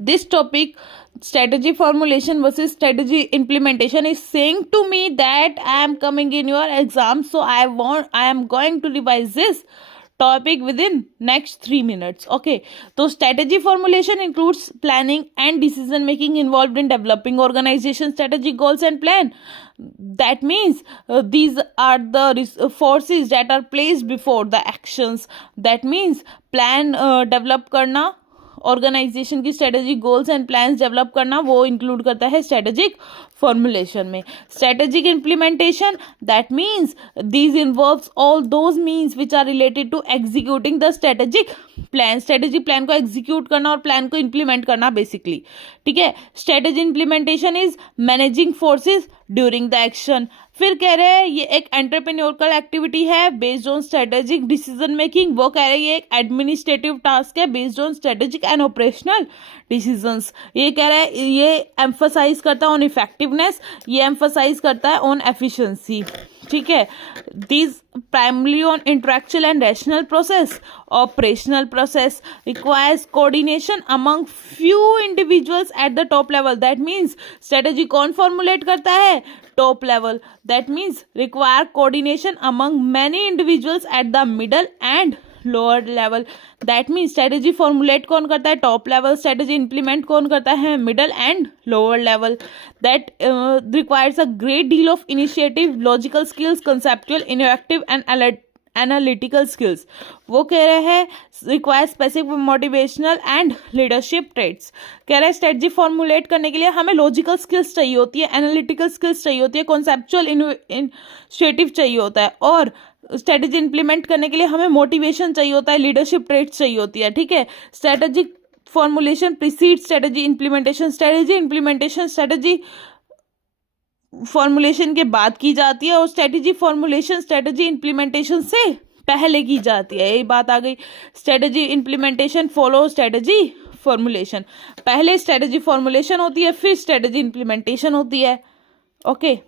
This topic, strategy formulation versus strategy implementation, is saying to me that I am coming in your exam, so I am going to revise this topic within next 3 minutes. Okay, so strategy formulation includes planning and decision making involved in developing organization strategic goals and plan. That means these are the forces that are placed before the actions. That means plan develop करना, organization की strategic goals and plans develop करना, वो include करता है strategic formulation में. Strategic implementation, that means these involves all those means which are related to executing the strategic plan. Strategic plan को execute करना और प्लान को इम्प्लीमेंट करना बेसिकली. ठीक है. Strategy implementation is managing forces during the action. फिर कह रहे हैं ये एक एंटरप्रेन्योरल एक्टिविटी है based on strategic decision making. वो कह रहे हैं ये एक एडमिनिस्ट्रेटिव टास्क है based on strategic and operational decisions. ये कह रहा है ये एम्फसाइज करता है ऑन इफेक्टिवनेस, ये एम्फसाइज करता है ऑन एफिशिएंसी. ठीक है. These primary on intellectual and rational process. Operational process requires coordination among few individuals at the top level. That means strategy कौन फॉर्मुलेट करता है? Top level. That means require coordination among many individuals at the middle and lower level. That means strategy formulate कौन करता है? Top level. Strategy implement कौन करता है? Middle and lower level. That requires a great deal of initiative, logical skills, conceptual, innovative and analytical skills. वो कह रहे हैं require specific motivational and leadership traits. कह रहे हैं स्ट्रेटजी फॉर्मुलेट करने के लिए हमें लॉजिकल स्किल्स चाहिए होती है, एनालिटिकल स्किल्स चाहिए होती है, कॉन्सेप्चुअल इनिशिएटिव चाहिए होता है, और स्ट्रेटजी इंप्लीमेंट करने के लिए हमें मोटिवेशन चाहिए होता है, लीडरशिप ट्रेट्स चाहिए होती है. ठीक है. Strategic formulation preceded strategy implementation. Strategy implementation strategy formulation के बाद की जाती है और स्ट्रेटजी फॉर्मुलेशन स्ट्रेटजी इंप्लीमेंटेशन से पहले की जाती है. यही बात आ गई. Strategy implementation follow strategy formulation. पहले स्ट्रेटजी फॉर्मुलेशन होती है, फिर स्ट्रेटजी इंप्लीमेंटेशन होती है. ओके.